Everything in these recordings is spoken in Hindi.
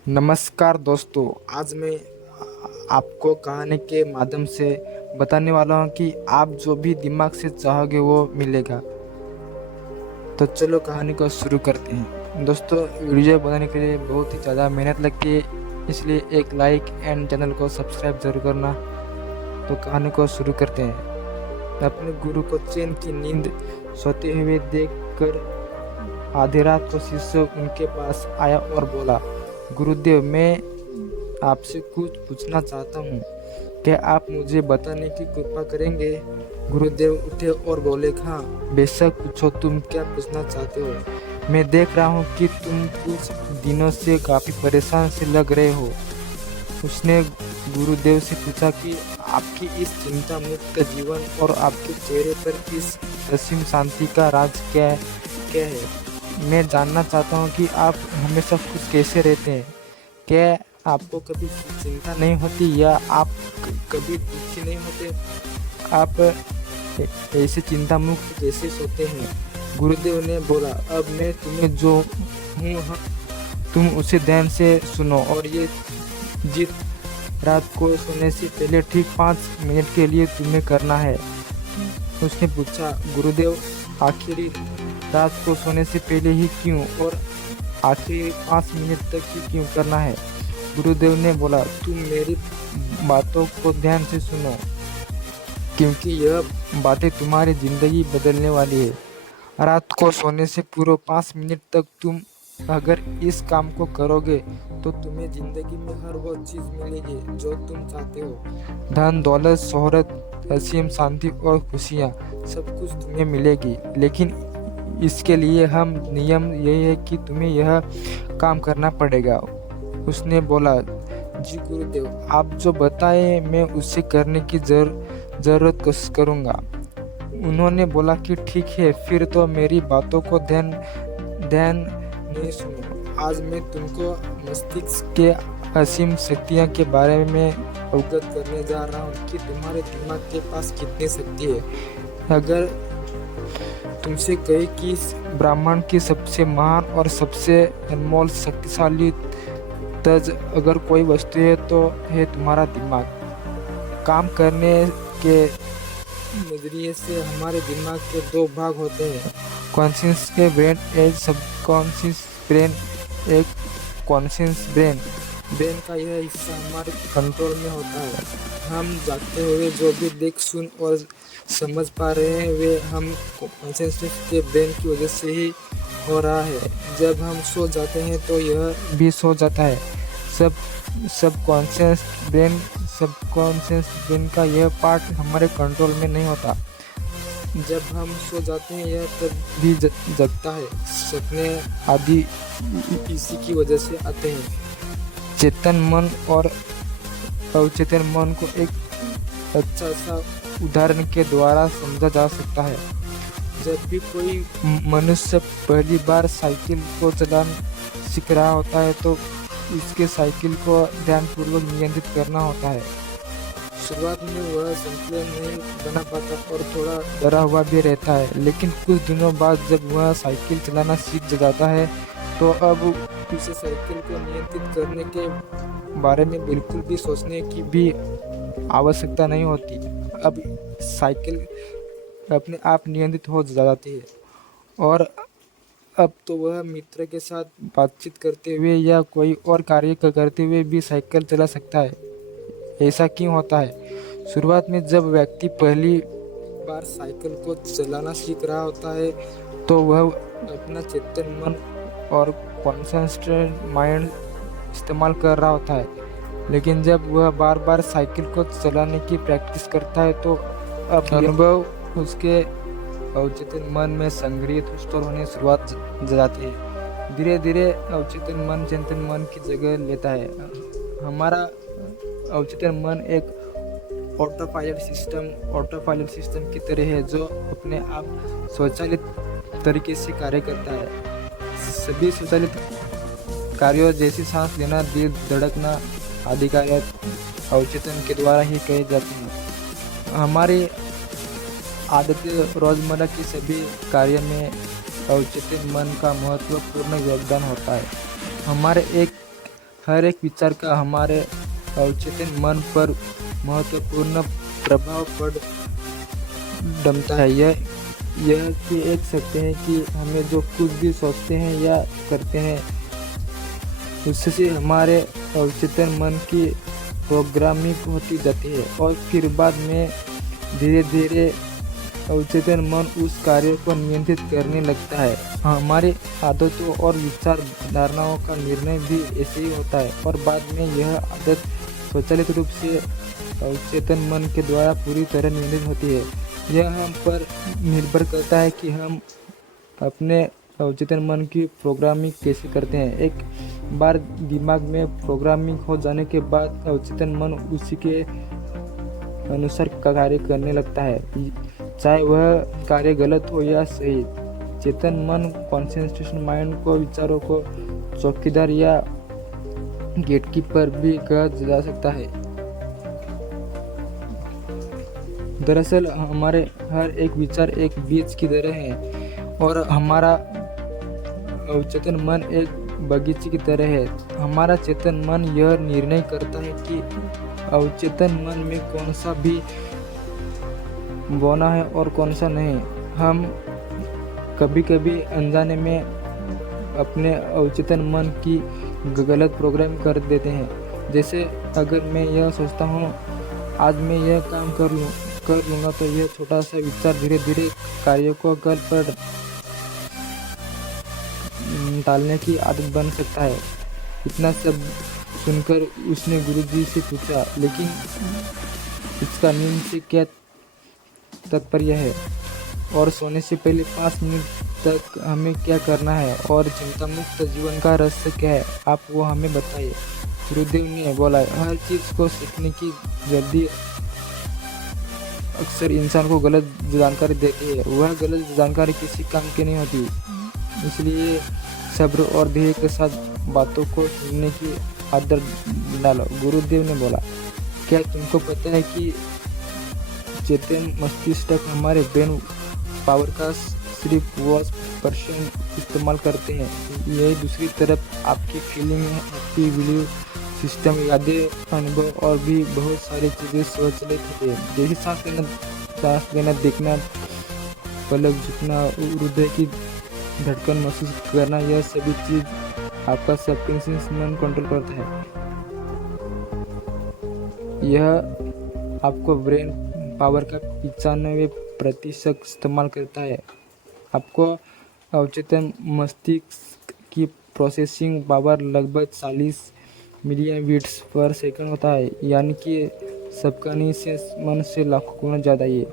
नमस्कार दोस्तों। आज मैं आपको कहानी के माध्यम से बताने वाला हूँ कि आप जो भी दिमाग से चाहोगे वो मिलेगा। तो चलो कहानी को शुरू करते हैं। दोस्तों, वीडियो बनाने के लिए बहुत ही ज़्यादा मेहनत लगती है, इसलिए एक लाइक एंड चैनल को सब्सक्राइब जरूर करना। तो कहानी को शुरू करते हैं। अपने गुरु को चैन की नींद सोते हुए देखकर आधी रात को शिष्य उनके पास आया और बोला, गुरुदेव, मैं आपसे कुछ पूछना चाहता हूँ, क्या आप मुझे बताने की कृपा करेंगे? गुरुदेव उठे और बोले, हाँ बेशक पूछो, तुम क्या पूछना चाहते हो? मैं देख रहा हूँ कि तुम कुछ दिनों से काफ़ी परेशान से लग रहे हो। उसने गुरुदेव से पूछा कि आपकी इस चिंता मुक्त जीवन और आपके चेहरे पर इस असीम शांति का राज क्या है? मैं जानना चाहता हूँ कि आप हमेशा खुश कैसे रहते हैं। क्या आपको कभी चिंता नहीं होती या आप कभी दुखी नहीं होते? आप ऐसे चिंता मुक्त कैसे सोते हैं? गुरुदेव ने बोला, अब मैं तुम्हें जो हूँ तुम उसे ध्यान से सुनो, और ये जित रात को सोने से पहले ठीक 5 मिनट के लिए तुम्हें करना है। उसने पूछा, गुरुदेव आखिरी रात को सोने से पहले ही क्यों, और आखिरी 5 मिनट तक ही क्यों करना है? गुरुदेव ने बोला, तुम मेरी बातों को ध्यान से सुनो, क्योंकि यह बातें तुम्हारी जिंदगी बदलने वाली है। रात को सोने से पूर्व 5 मिनट तक तुम अगर इस काम को करोगे तो तुम्हें जिंदगी में हर वो चीज मिलेगी जो तुम चाहते हो। धन दौलत, शोहरत, असीम शांति और खुशियाँ, सब कुछ तुम्हें मिलेगी। लेकिन इसके लिए हम नियम यही है कि तुम्हें यह काम करना पड़ेगा। उसने बोला, जी गुरुदेव, आप जो बताए मैं उसे करने की जरूरत करूँगा। उन्होंने बोला कि ठीक है, फिर तो मेरी बातों को ध्यान नहीं सुनो। आज मैं तुमको मस्तिष्क के असीम शक्तियाँ के बारे में अवगत करने जा रहा हूँ कि तुम्हारे दिमाग के पास कितनी शक्ति है। अगर तुमसे कहे कि ब्रह्मांड की सबसे महान और सबसे अनमोल शक्तिशाली तज अगर कोई वस्तु है तो है तुम्हारा दिमाग। काम करने के नजरिए से हमारे दिमाग के 2 भाग होते हैं, कॉन्शियस के ब्रेन एक सबकॉन्शियस ब्रेन, एक कॉन्शियस ब्रेन। ब्रेन का यह हिस्सा हमारे कंट्रोल में होता है। हम जागते हुए जो भी देख, सुन और समझ पा रहे हैं वे हम कॉन्शियस के ब्रेन की वजह से ही हो रहा है। जब हम सो जाते हैं तो यह भी सो जाता है। सबकॉन्शियस ब्रेन का यह पार्ट हमारे कंट्रोल में नहीं होता। जब हम सो जाते हैं यह तब भी जगता है। सपने आदि इसी की वजह से आते हैं। चेतन मन और अवचेतन मन को एक अच्छा सा उदाहरण के द्वारा समझा जा सकता है। जब भी कोई मनुष्य पहली बार साइकिल को चलाना सीख रहा होता है तो उसके साइकिल को ध्यानपूर्वक नियंत्रित करना होता है। शुरुआत में वह संतुलन नहीं बना पाता और थोड़ा डरा हुआ भी रहता है, लेकिन कुछ दिनों बाद जब वह साइकिल चलाना सीख जाता है तो अब उसे साइकिल को नियंत्रित करने के बारे में बिल्कुल भी सोचने की भी आवश्यकता नहीं होती। अब साइकिल अपने आप नियंत्रित हो जाती है और अब तो वह मित्र के साथ बातचीत करते हुए या कोई और कार्य करते हुए भी साइकिल चला सकता है। ऐसा क्यों होता है? शुरुआत में जब व्यक्ति पहली बार साइकिल को चलाना सीख रहा होता है तो वह अपना चेतन मन और कॉन्संट्रेट माइंड इस्तेमाल कर रहा होता है। लेकिन जब वह बार बार साइकिल को चलाने की प्रैक्टिस करता है तो अब अनुभव उसके अवचेतन मन में संग्रहित स्टोर होने शुरुआत जाती है। धीरे धीरे अवचेतन मन चेतन मन की जगह लेता है। हमारा अवचेतन मन एक ऑटोपायलट सिस्टम की तरह है जो अपने आप स्वचालित तरीके से कार्य करता है। सभी स्वचालित कार्यों जैसे सांस लेना, दिल धड़कना आदि कार्य अवचेतन के द्वारा ही किए जाते हैं। हमारी आदतें रोजमर्रा के सभी कार्य में अवचेतन मन का महत्वपूर्ण योगदान होता है। हमारे एक हर एक विचार का हमारे अवचेतन मन पर महत्वपूर्ण प्रभाव पड़ डमता है। यह कि एक सकते हैं कि हमें जो कुछ भी सोचते हैं या करते हैं उससे हमारे अवचेतन मन की प्रोग्रामिंग होती जाती है और फिर बाद में धीरे धीरे अवचेतन मन उस कार्य को नियंत्रित करने लगता है। हमारी आदतों और विचार धारणाओं का निर्णय भी ऐसे ही होता है और बाद में यह आदत स्वचालित रूप से अवचेतन मन के द्वारा पूरी तरह नियंत्रित होती है। यह हम पर निर्भर करता है कि हम अपने अवचेतन मन की प्रोग्रामिंग कैसे करते हैं। एक बार दिमाग में प्रोग्रामिंग हो जाने के बाद अवचेतन मन उसी के अनुसार कार्य करने लगता है, चाहे वह कार्य गलत हो या सही। चेतन मन कॉन्सेंट्रेशन माइंड को विचारों को चौकीदार या गेटकीपर भी कहा जा सकता है। दरअसल हमारे हर एक विचार एक बीज की तरह है और हमारा अवचेतन मन एक बगीचे की तरह है। हमारा चेतन मन यह निर्णय करता है कि अवचेतन मन में कौन सा भी बोना है और कौन सा नहीं। हम कभी कभी अनजाने में अपने अवचेतन मन की गलत प्रोग्राम कर देते हैं। जैसे अगर मैं यह सोचता हूँ आज मैं यह काम कर लूँगा तो यह छोटा सा विचार धीरे धीरे कार्यों को गल पर डालने की आदत बन सकता है। इतना सब सुनकर उसने गुरुजी से पूछा, लेकिन इसका नींद से क्या तात्पर्य है और सोने से पहले 5 मिनट तक हमें क्या करना है और चिंता मुक्त जीवन का रहस्य क्या है, आप वो हमें बताइए। गुरुदेव ने बोला, हर चीज़ को सीखने की जल्दी अक्सर इंसान को गलत जानकारी देती है। वह गलत जानकारी किसी काम की नहीं होती, इसलिए सब्र और धैर्य के साथ बातों को सुनने की आदत डालो। गुरुदेव ने बोला, क्या तुमको पता है कि चेतन मस्तिष्क हमारे ब्रेन पावर का सिर्फ 1% इस्तेमाल करते हैं। यही दूसरी तरफ आपकी फीलिंग, आपकी बिलीव सिस्टम, यादें, अनुभव और भी बहुत सारी चीज़ें स्वचालित होती है। जैसे सांस लेना, देखना, पलक झुकना, हृदय की धड़कन महसूस करना, यह सभी चीज़ आपका सबकॉन्शियस मन कंट्रोल करता है। यह आपको ब्रेन पावर का 95% इस्तेमाल करता है। आपको अवचेतन मस्तिष्क की प्रोसेसिंग पावर लगभग 40 मिलियन बिट्स पर सेकंड होता है, यानी कि सबकॉन्शियस मन से लाखों गुना ज़्यादा। ये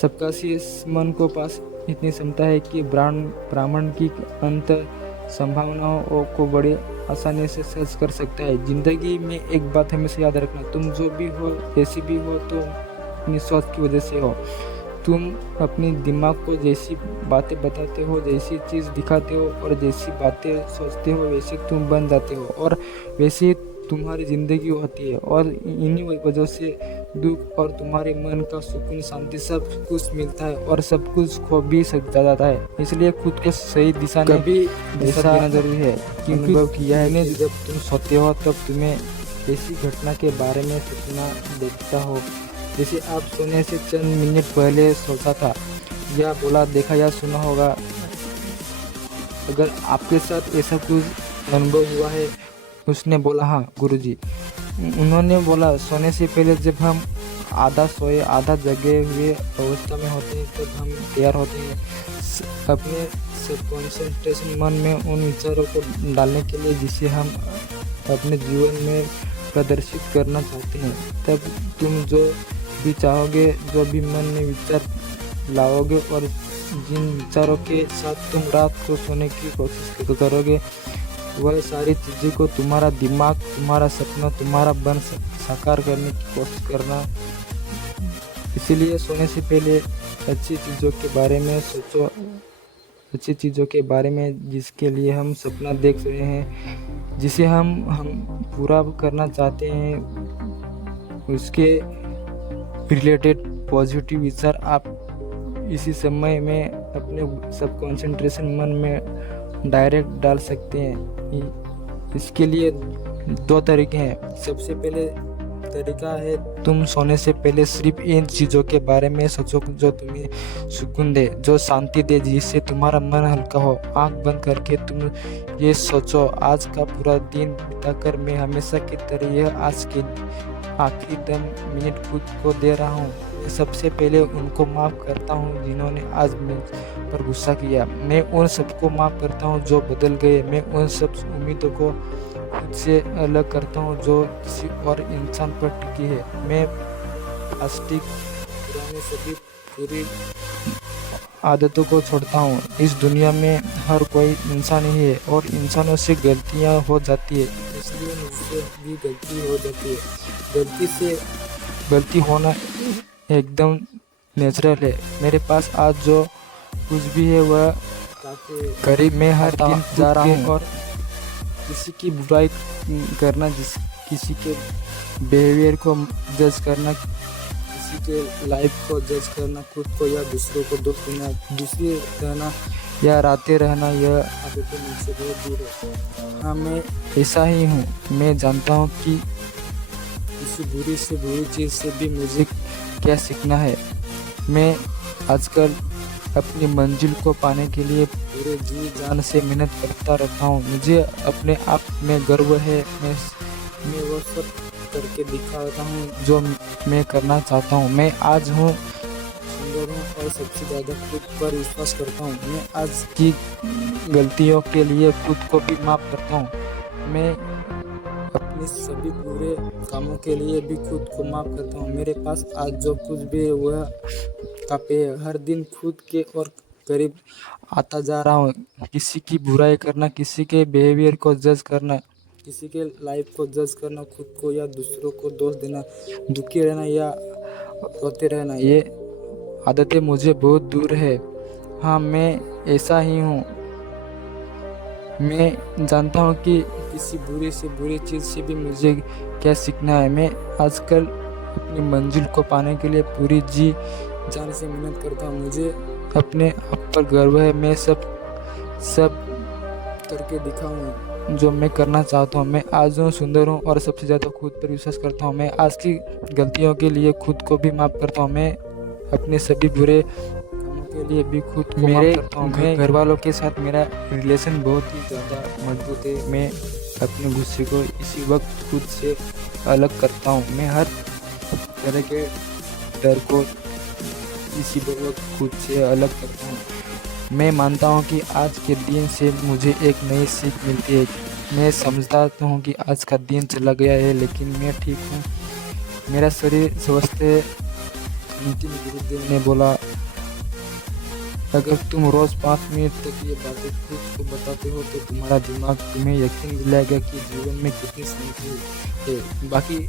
सबकॉन्शियस मन को पास इतनी क्षमता है कि ब्रह्मांड की अंत संभावनाओं को बड़ी आसानी से सर्च कर सकता है। जिंदगी में एक बात हमेशा याद रखना, तुम जो भी हो, जैसी भी हो, तो अपनी सोच की वजह से हो। तुम अपने दिमाग को जैसी बातें बताते हो, जैसी चीज़ दिखाते हो और जैसी बातें सोचते हो, वैसे तुम बन जाते हो और वैसे तुम्हारी ज़िंदगी होती है। और इन्हीं वजह से दुख और तुम्हारे मन का सुकून, शांति सब कुछ मिलता है और सब कुछ खो भी जाता है। इसलिए खुद को सही दिशा में दिशा देना जरूरी है, क्योंकि अनुभव किया है कि जब तुम सोते हो तब तुम्हें ऐसी घटना के बारे में सपना देखता हो जैसे आप सोने से चंद मिनट पहले सोचा था या बोला, देखा या सुना होगा। अगर आपके साथ ऐसा कुछ अनुभव हुआ है? उसने बोला, हाँ गुरुजी। उन्होंने बोला, सोने से पहले जब हम आधा सोए आधा जगे हुए अवस्था में होते हैं तब हम तैयार होते हैं अपने सबकॉन्सेंट्रेशन मन में उन विचारों को डालने के लिए जिसे हम अपने जीवन में प्रदर्शित करना चाहते हैं। तब तुम जो भी चाहोगे, जो भी मन में विचार लाओगे और जिन विचारों के साथ तुम रात को सोने की कोशिश करोगे, वह सारी चीज़ों को तुम्हारा दिमाग, तुम्हारा सपना, तुम्हारा मन साकार करने की कोशिश करना। इसीलिए सोने से पहले अच्छी चीज़ों के बारे में सोचो, अच्छी चीज़ों के बारे में जिसके लिए हम सपना देख रहे हैं, जिसे हम पूरा करना चाहते हैं, उसके रिलेटेड पॉजिटिव विचार आप इसी समय में अपने सब कंसंट्रेशन मन में डायरेक्ट डाल सकते हैं। इसके लिए दो तरीके हैं। सबसे पहले तरीका है, तुम सोने से पहले सिर्फ इन चीज़ों के बारे में सोचो जो तुम्हें सुकून दे, जो शांति दे, जिससे तुम्हारा मन हल्का हो। आंख बंद करके तुम ये सोचो, आज का पूरा दिन बिताकर मैं हमेशा की तरह यह आज के आखिरी दम मिनट खुद को दे रहा हूँ। मैं सबसे पहले उनको माफ़ करता हूँ जिन्होंने आज मुझ पर गुस्सा किया। मैं उन सबको माफ़ करता हूँ जो बदल गए। मैं उन सब उम्मीदों को खुद से अलग करता हूँ जो किसी और इंसान पर टिकी है। मैं प्लास्टिक पुराने सभी पूरी आदतों को छोड़ता हूँ। इस दुनिया में हर कोई इंसान ही है और इंसानों से गलतियाँ हो जाती है, इसलिए मुझसे भी गलती हो जाती है। गलती होना एकदम नेचुरल है। मेरे पास आज जो कुछ भी है वह करीब मैं हर दिन जा रहा हूँ और किसी की बुराई करना, किसी के बिहेवियर को जज करना, किसी के लाइफ को जज करना, खुद को या दूसरों को दोष देना, दूसरे रहना या रातें रहना, यह आदतें मुझसे बहुत दूर है। हाँ, मैं ऐसा ही हूँ। मैं जानता हूँ कि किसी बुरी से बुरी चीज़ से भी मुझे क्या सीखना है। मैं आजकल अपनी मंजिल को पाने के लिए पूरे जी जान से मेहनत करता रहता हूँ। मुझे अपने आप में गर्व है। मैं वो सब करके दिखाता हूँ जो मैं करना चाहता हूँ। मैं आज हूँ, सुंदर हूँ और सबसे ज़्यादा खुद पर विश्वास करता हूँ। मैं आज की गलतियों के लिए खुद को भी माफ़ करता हूँ। मैं अपने सभी बुरे कामों के लिए भी खुद को माफ़ करता हूँ। मेरे पास आज जो कुछ भी है वह काफ़ी है। हर दिन खुद के और करीब आता जा रहा हूँ। किसी की बुराई करना, किसी के बिहेवियर को जज करना, किसी के लाइफ को जज करना, खुद को या दूसरों को दोष देना, दुखी रहना या रोते रहना, ये आदतें मुझे बहुत दूर है। हाँ, मैं ऐसा ही हूँ। मैं जानता हूँ कि किसी बुरी से बुरी चीज़ से भी मुझे क्या सीखना है। मैं आजकल अपनी मंजिल को पाने के लिए पूरी जी जान से मेहनत करता हूँ। मुझे अपने आप पर गर्व है। मैं सब करके दिखाऊँ जो मैं करना चाहता हूँ। मैं आज हूँ, सुंदर हूँ और सबसे ज़्यादा खुद पर विश्वास करता हूँ। मैं आज की गलतियों के लिए खुद को भी माफ़ करता हूँ। मैं अपने सभी बुरे कामों के लिए भी खुद को माफ़ करता हूँ। मैं घर वालों के साथ मेरा रिलेशन बहुत ही ज़्यादा मजबूत है। मैं अपने गुस्से को इसी वक्त खुद से अलग करता हूँ। मैं हर तरह के डर को इसी वक्त खुद से अलग करता हूँ। मैं मानता हूँ कि आज के दिन से मुझे एक नई सीख मिलती है। मैं समझता हूँ कि आज का दिन चला गया है लेकिन मैं ठीक हूँ, मेरा शरीर स्वस्थ है। अंतिम गुरुदेव ने बोला, अगर तुम रोज़ 5 मिनट तक ये बातें खुद को बताते हो तो तुम्हारा दिमाग तुम्हें यकीन दिलाएगा कि जीवन में कितनी शांति है। बाकी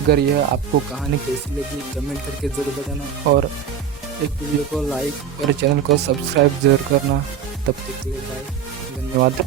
अगर यह आपको कहानी कैसी लगी कमेंट करके ज़रूर बताना और एक वीडियो को लाइक और चैनल को सब्सक्राइब जरूर करना। तब तक के लिए बाय, धन्यवाद।